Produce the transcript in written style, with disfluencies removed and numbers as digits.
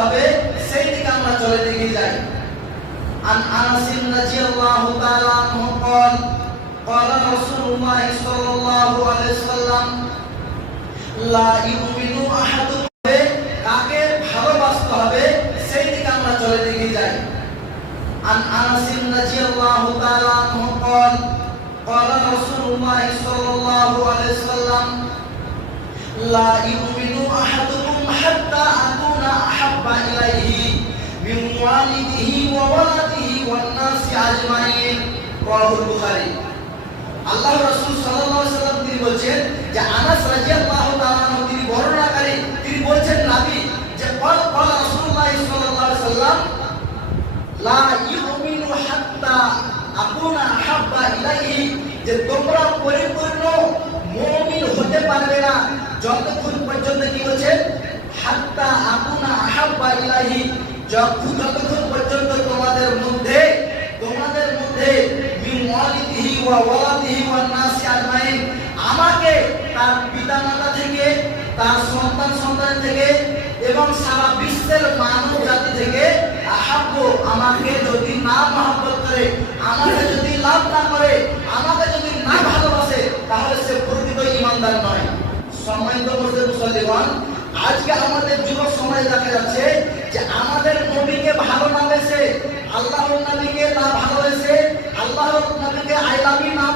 হবে সেই দিকে আমরা চলে এগিয়ে যাই। عن أنس رضي الله تعالى عنه قال قال رسول الله صلى الله عليه وسلم لا يؤمن أحدكم কাকে ভালোবাসতে হবে সেই দিকে আমরা চলে এগিয়ে যাই। عن أنس رضي الله تعالى عنه قال قال رسول الله صلى الله عليه وسلم لا يؤمن أحدكم حتى أكون أحب إليه من والده وولده والناس أجمعين رواه البخاري। আল্লাহ রাসূল সাল্লাল্লাহু আলাইহি ওয়াসাল্লাম তিনি বলেন যে আনাস রাদিয়াল্লাহু তাআলা আনহু তিনি বর্ণনাকারী, তিনি বলেন নবী যে قال রাসূলুল্লাহ সাল্লাল্লাহু আলাইহি ওয়াসাল্লাম লা ইউমিনু হাত্তা আকুনা আহাব্বা ইলাইহি, যে তোমরা পরিপূর্ণ মুমিন হতে পারবে না যতক্ষণ পর্যন্ত কি বলছে হাত্তা আকুনা আহাব্বা ইলাইহি, যতক্ষণ পর্যন্ত তোমাদের মধ্যে মিন ওয়ালিদিহি ওয়া ওয়ালাদিহি ওয়ান নাস আজমাইন, আমাকে তার পিতামাতা থেকে, তার সন্তান থেকে এবং সারা বিশ্বের মানব জাতি থেকে আহাব্বু, আমাকে যদি না মহব্বত করে, আমাকে যদি লাভ না করে, আমাকে যদি না ভালোবাসে, তাহলে সে প্রকৃত ঈমানদার নয়। সম্মানিত মুসলিম, আজকে আমাদের যুব সমাজে দেখা যাচ্ছে যে আমাদের নবীকে ভালো না বেসে, আল্লাহর নবীকে না ভালোবেসে, আল্লাহর নবীকে আই লাভ ইউ না